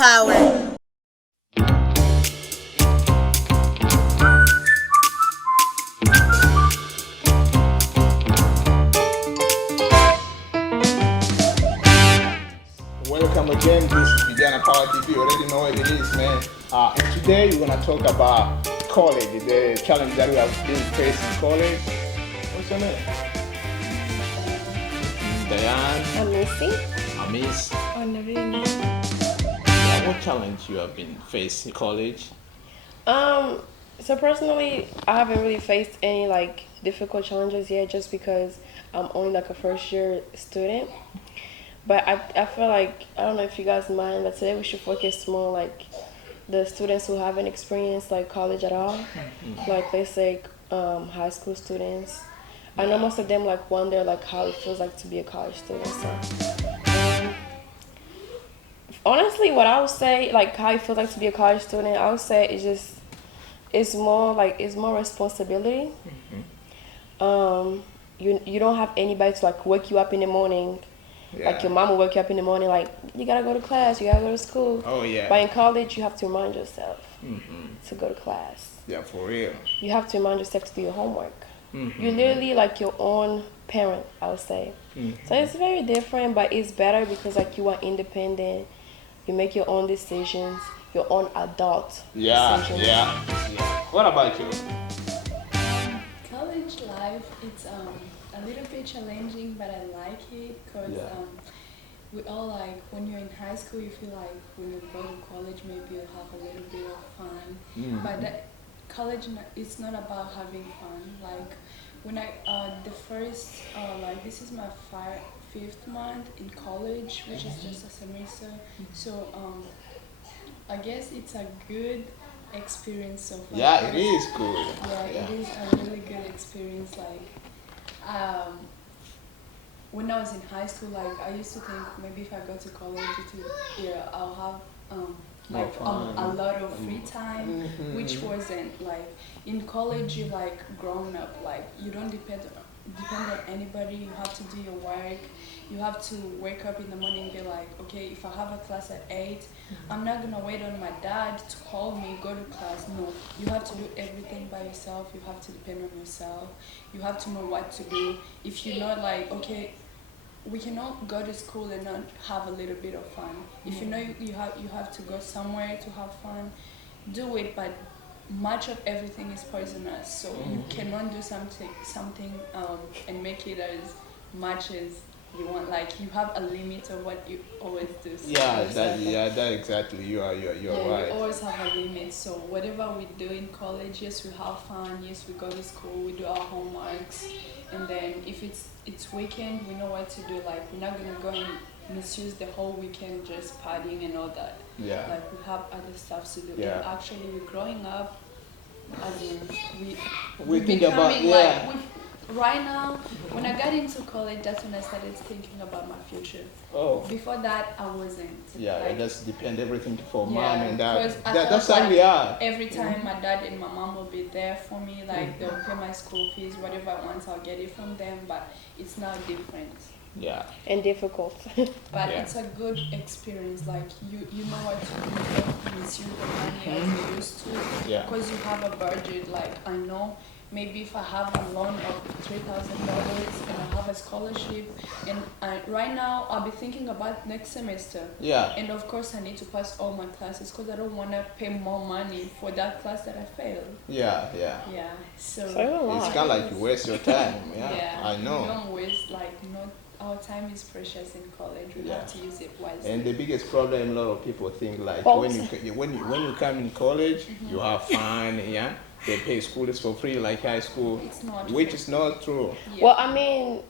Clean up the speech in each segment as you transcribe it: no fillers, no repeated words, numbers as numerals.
power. Welcome again. This is Vijana Power TV. You already know what it is, man. And today we're gonna talk about college, the challenge that we have been facing in college. What's your name? Diane. I'm Missy. Amis. Honorine. Yeah, what challenge you have been facing in college? So personally, I haven't really faced any like difficult challenges yet, just because I'm only like a first year student. But I feel like, I don't know if you guys mind, but today we should focus more like the students who haven't experienced like college at all, like let's say high school students. I know most of them like wonder like how it feels like to be a college student. So honestly, what I would say, like how it feels like to be a college student, I would say it's more responsibility. You don't have anybody to like wake you up in the morning. Yeah. Like your mom will wake you up in the morning, like you gotta go to class, you gotta go to school. Oh yeah. But in college, you have to remind yourself to go to class. Yeah, for real. You have to remind yourself to do your homework. You're literally like your own parent, I would say. So it's very different, but it's better because like you are independent. You make your own decisions, your own adult decisions. Yeah. What about you? College life, it's a little bit challenging, but I like it because we all like, when you're in high school, you feel like when you go to college, maybe you'll have a little bit of fun. But college, it's not about having fun. Like when the first, like this is my fifth month in college, which is just a semester. So I guess it's a good experience so far. Yeah, it is good. Yeah, it is a really good experience. Like, when I was in high school, like I used to think maybe if I go to college, I'll have a lot of free time, which wasn't like in college. You like grown up, like you don't depend on anybody. You have to do your work. You have to wake up in the morning and be like, okay, if I have a class at 8, I'm not gonna wait on my dad to call me, go to class. No, you have to do everything by yourself. You have to depend on yourself. You have to know what to do. If you're not like, okay, we cannot go to school and not have a little bit of fun. If you know you have to go somewhere to have fun, do it, but much of everything is poisonous, so you cannot do something and make it as much as you want. Like you have a limit of what you always do. So That exactly. You're right. You always have a limit. So whatever we do in college, yes, we have fun. Yes, we go to school. We do our homeworks, and then if it's weekend, we know what to do. Like we're not gonna go and misuse the whole weekend just partying and all that. Yeah. Like we have other stuff to do. Yeah. And actually, we're growing up. I mean, We think becoming about right now, when I got into college, that's when I started thinking about my future. Oh. Before that, I wasn't. Yeah, like, it does depend everything for mom yeah, and dad. because I That's felt how we are. every time my dad and my mom will be there for me, like they'll pay my school fees, whatever I want, I'll get it from them. But it's now different. Yeah. And difficult. But Yeah. it's a good experience. Like you know what to do. You don't misuse the money as you used to. Yeah. Because you have a budget. Like I know. Maybe if I have a loan of $3,000 and I have a scholarship, and right now I'll be thinking about next semester. Yeah. And of course I need to pass all my classes because I don't want to pay more money for that class that I failed. Yeah. Yeah. So So a lot. It's kind of like you waste your time. Yeah. yeah, I know. We don't waste our time is precious in college. We have to use it wisely. And the biggest problem, a lot of people think like False. when you come in college, you have fun. Yeah. They pay school for free like high school, It's not which true. is not true. Yeah. Well, I mean,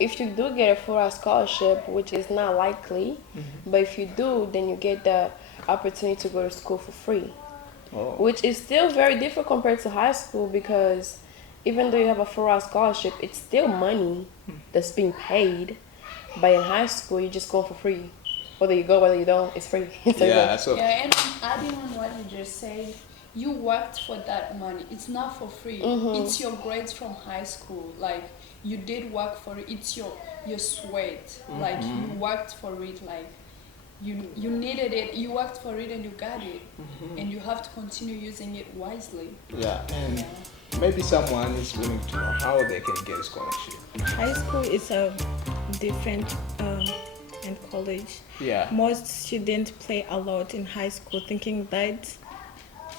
if you do get a full-ride scholarship, which is not likely, but if you do, then you get the opportunity to go to school for free, which is still very different compared to high school, because even though you have a full-ride scholarship, it's still money that's being paid. But in high school, you just go for free. Whether you go, whether you don't, it's free. So Yeah. So Yeah, and adding on what you just said, you worked for that money. It's not for free. It's your grades from high school. Like you did work for it. It's your sweat. Like you worked for it. Like you needed it, you worked for it, and you got it, and you have to continue using it wisely. Yeah, and maybe someone is willing to know how they can get a scholarship. High school is a different and college. Yeah. Most students play a lot in high school, thinking that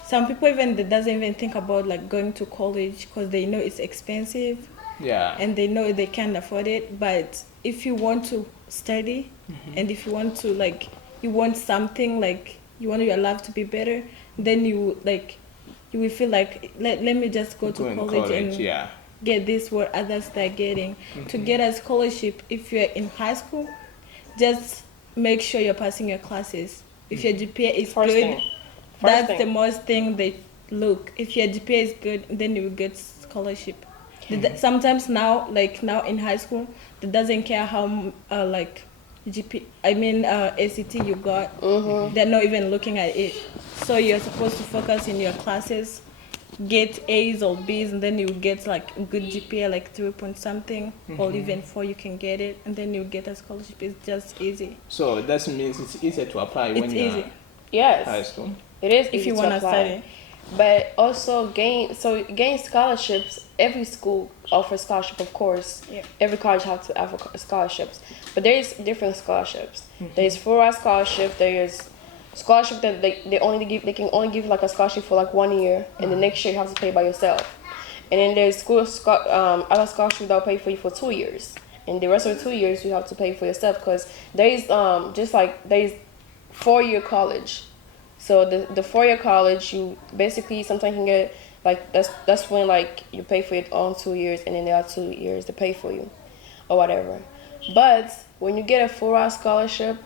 some people even they doesn't even think about like going to college because they know it's expensive. Yeah. And they know they can't afford it. But if you want to study and if you want to like you want something like you want your life to be better, then you will feel like let me just go to college and get this what others are getting. To get a scholarship, if you're in high school, just make sure you're passing your classes. If your GPA is good, that's the most thing they look. If your GPA is good, then you will get scholarship. Sometimes now in high school, they doesn't care how ACT you got. They're not even looking at it. So you're supposed to focus in your classes, get A's or B's, and then you get like a good GPA, like 3 point something, or even 4. You can get it, and then you get a scholarship. It's just easy. So that means it's easier to apply when you're in high school. It is if you want to study. But also gain scholarships. Every school offers scholarship, of course. Yeah. Every college has to offer scholarships. But there is different scholarships. There is 4-hour scholarship. There is scholarship that they can only give like a scholarship for like 1 year, and the next year you have to pay by yourself. And then there's other scholarship that'll pay for you for 2 years, and the rest of the 2 years you have to pay for yourself because there is there is 4-year college. So the 4-year college, you basically sometimes can get like that's when like you pay for it on 2 years, and then there are 2 years to pay for you, or whatever. But when you get a 4-hour scholarship,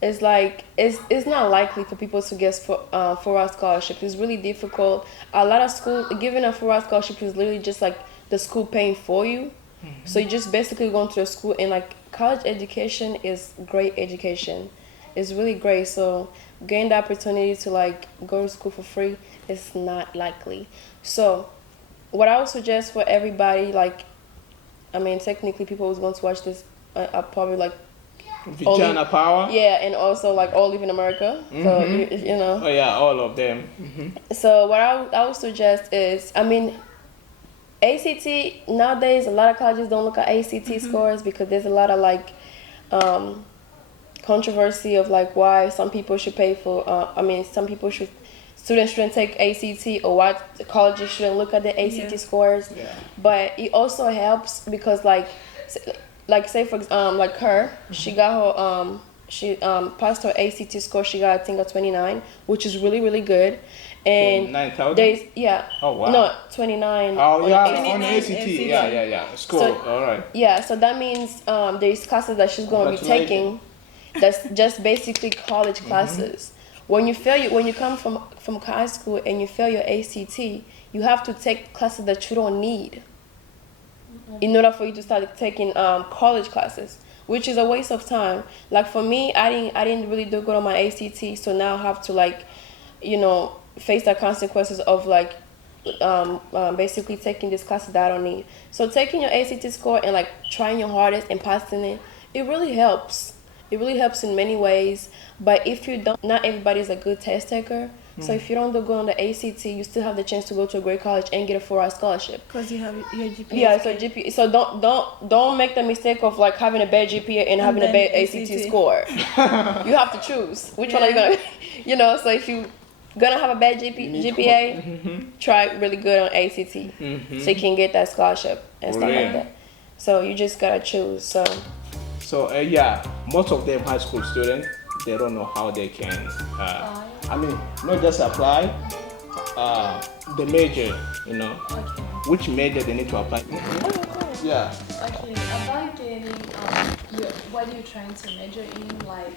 it's like it's not likely for people to get 4-hour scholarship. It's really difficult. A lot of school giving a 4-hour scholarship is literally just like the school paying for you. So you just basically going to a school, and like college education is great education. It's really great. So getting the opportunity to like go to school for free is not likely. So what I would suggest for everybody, like, I mean, technically people who's going to watch this are probably like Vijana Power. Yeah, and also like all live in America. So you know. Oh yeah, all of them. So what I would suggest is, I mean, ACT nowadays a lot of colleges don't look at ACT scores because there's a lot of like controversy of like why some people should pay for. Students shouldn't take ACT, or why colleges shouldn't look at the ACT scores. Yeah. But it also helps because like say for like her, she got her she passed her ACT score. She got I think a 29, which is really really good. And 29,000? Oh wow. No, 29. Oh yeah, on ACT. ACT. Yeah. School. So, all right. Yeah, so that means there's classes that she's gonna be taking. That's just basically college classes. When you come from high school and you fail your ACT, you have to take classes that you don't need in order for you to start taking college classes, which is a waste of time. Like for me, I didn't really do good on my ACT, so now I have to like, face the consequences of like basically taking these classes that I don't need. So taking your ACT score and like trying your hardest and passing it, it really helps. It really helps in many ways. But if you don't, not everybody is a good test taker. So if you don't do good on the ACT, you still have the chance to go to a great college and get a 4-hour scholarship. Because you have your GPA. Yeah, so GPA. So don't make the mistake of like having a bad GPA and having a bad ACT score. You have to choose which one are you gonna. So if you gonna have a bad GPA, try really good on ACT so you can get that scholarship and stuff like that. So you just gotta choose. So most of them high school students, they don't know how they can. Not just apply. The major, which major they need to apply. Yeah. Okay, about getting what you're trying to major in, like,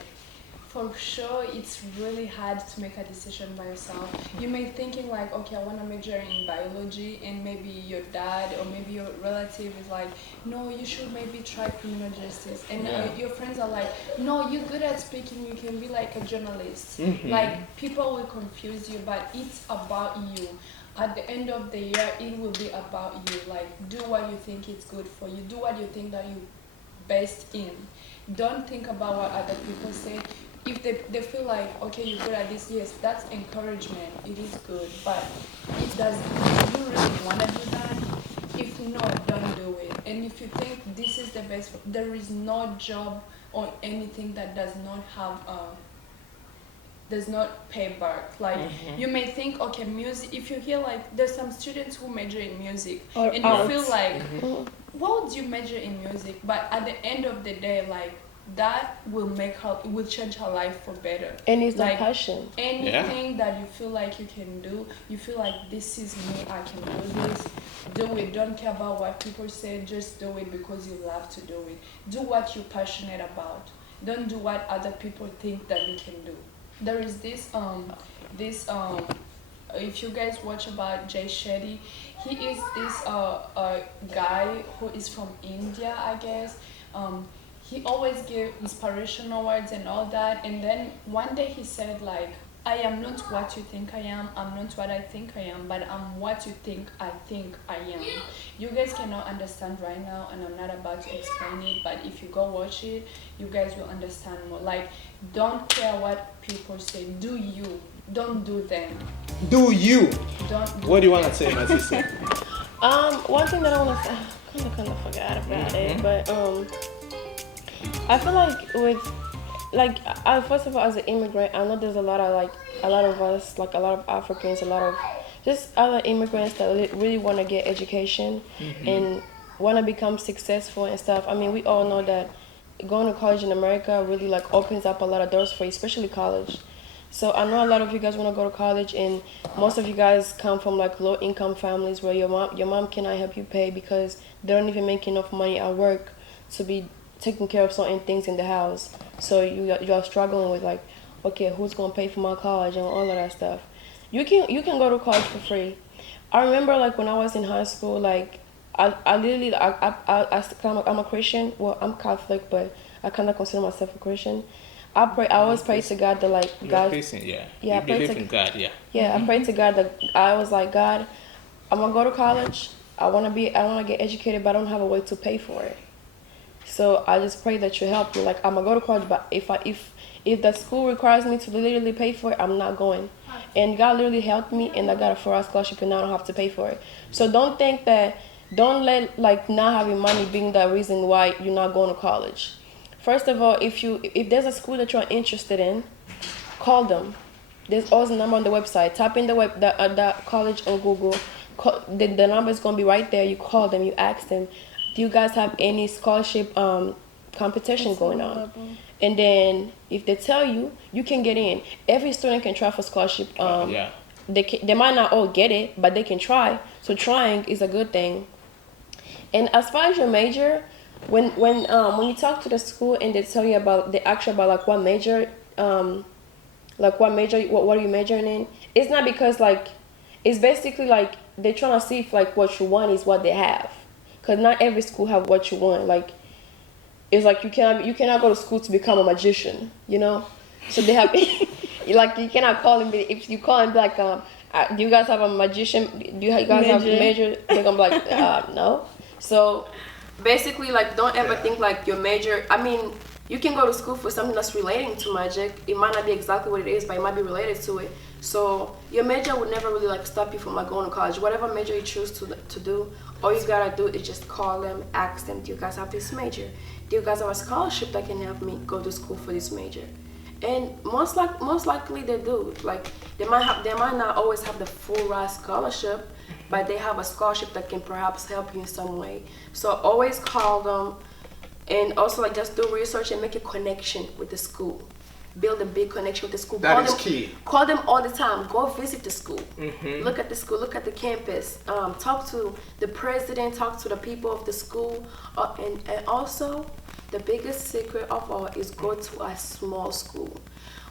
for sure it's really hard to make a decision by yourself. You may thinking like, okay, I want to major in biology, and maybe your dad or maybe your relative is like, no, you should maybe try criminal justice, and your friends are like, no, you're good at speaking, you can be like a journalist. Like, people will confuse you, but it's about you. At the end of the year, it will be about you. Like, do what you think is good for you, do what you think that you best in. don't think about what other people say. If they feel like, okay, you're good at this, yes, that's encouragement. It is good, but it does. Do you really want to do that? If not, don't do it. And if you think this is the best, there is no job or anything that does not have does not pay back. Like you may think, okay, music. If you hear like there's some students who major in music, Or and arts. you feel like, why would you major in music? But at the end of the day, like that will make her, it will change her life for better. And it's like the passion. anything that you feel like you can do, you feel like this is me, I can do this. Do it. Don't care about what people say. Just do it because you love to do it. Do what you're passionate about. Don't do what other people think that you can do. There is this if you guys watch about Jay Shetty, he is this guy who is from India, I guess. He always give inspirational words and all that, and then one day he said like, I am not what you think I am, I'm not what I think I am, but I'm what you think I am. You guys cannot understand right now, and I'm not about to explain it, but if you go watch it, you guys will understand more. Like, don't care what people say, do you, don't do them. Do you? Don't do What do you want them. to say, my sister? One thing that I want to say, I kind of forgot about it, but I feel like with like first of all, as an immigrant, I know there's a lot of us, like a lot of Africans, a lot of just other immigrants that really want to get education and want to become successful and stuff. I mean, we all know that going to college in America really like opens up a lot of doors for you, especially college. So I know a lot of you guys want to go to college, and most of you guys come from like low income families where your mom cannot help you pay because they don't even make enough money at work to be taking care of certain things in the house. So you're struggling with like, okay, who's gonna pay for my college and all of that stuff. You can go to college for free. I remember like when I was in high school, like I'm a Christian. Well, I'm Catholic, but I kind of consider myself a Christian. I always pray to God that like God. Christian, yeah. Yeah, You believe in God, yeah. Yeah, I prayed to God that I was like, God, I'm gonna go to college. I wanna get educated, but I don't have a way to pay for it. So I just pray that you help me. Like, I'm gonna go to college, but if the school requires me to literally pay for it, I'm not going. And God literally helped me, and I got a 4-hour scholarship, and now I don't have to pay for it. So don't let like not having money being the reason why you're not going to college. First of all, if there's a school that you're interested in, call them. There's always a number on the website. Type in the college on Google. The number is gonna be right there. You call them. You ask them, do you guys have any scholarship competition going on? And then if they tell you, you can get in. Every student can try for scholarship. They might not all get it, but they can try. So trying is a good thing. And as far as your major, when you talk to the school and they tell you about like what major, what are you majoring in? It's not because like, it's basically like they're trying to see if like what you want is what they have. Cause not every school have what you want. Like, it's like you cannot go to school to become a magician, you know. So they have like you cannot call and be, if you call and be like, do you guys have a magician? Do you guys have a major? They're gonna be like, no. So basically, like, don't ever think like your major. I mean, you can go to school for something that's relating to magic. It might not be exactly what it is, but it might be related to it. So your major would never really like stop you from like going to college. Whatever major you choose to do, all you gotta do is just call them, ask them, do you guys have this major? Do you guys have a scholarship that can help me go to school for this major? And most likely they do. Like they might not always have the full ride scholarship, but they have a scholarship that can perhaps help you in some way. So always call them, and also like just do research and make a connection with the school. Build a big connection with the school. That is key. Call them all the time. Go visit the school. Look at the school. Look at the campus. Talk to the president. Talk to the people of the school. And also, the biggest secret of all is go to a small school.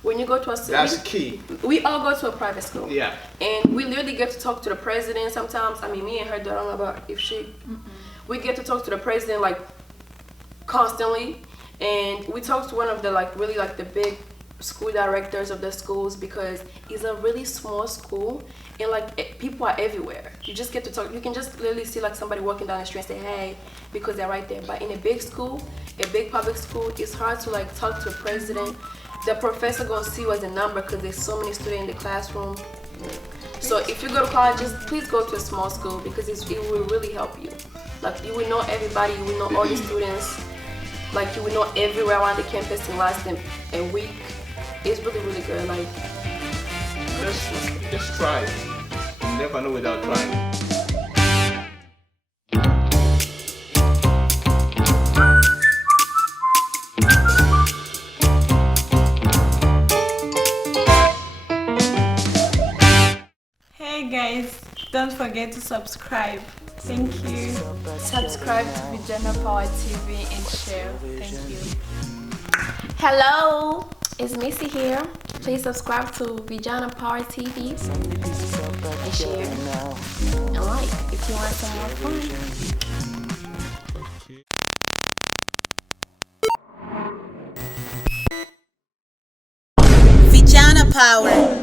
When you go to a school, that's key. We all go to a private school. Yeah. And we literally get to talk to the president sometimes. I mean, me and her, I don't know about if she. We get to talk to the president like constantly, and we talked to one of the like really like the big school directors of the schools, because it's a really small school and like people are everywhere. You just get to talk. You can just literally see like somebody walking down the street and say hey, because they're right there. But in a big school, a big public school, it's hard to like talk to a president. The professor gonna see you as a number because there's so many students in the classroom. So if you go to college, just please go to a small school because it will really help you. Like you will know everybody, you will know all the students. Like you will know everywhere around the campus in less than a week. It's really, really good. Like just try it. You never know without trying. Hey guys, don't forget to subscribe. Thank you. Subscribe to Vijana Power TV and share. Thank you. hello, it's Missy here. Please subscribe to Vijana Power TV and share and like if you want some more fun. Vijana Power.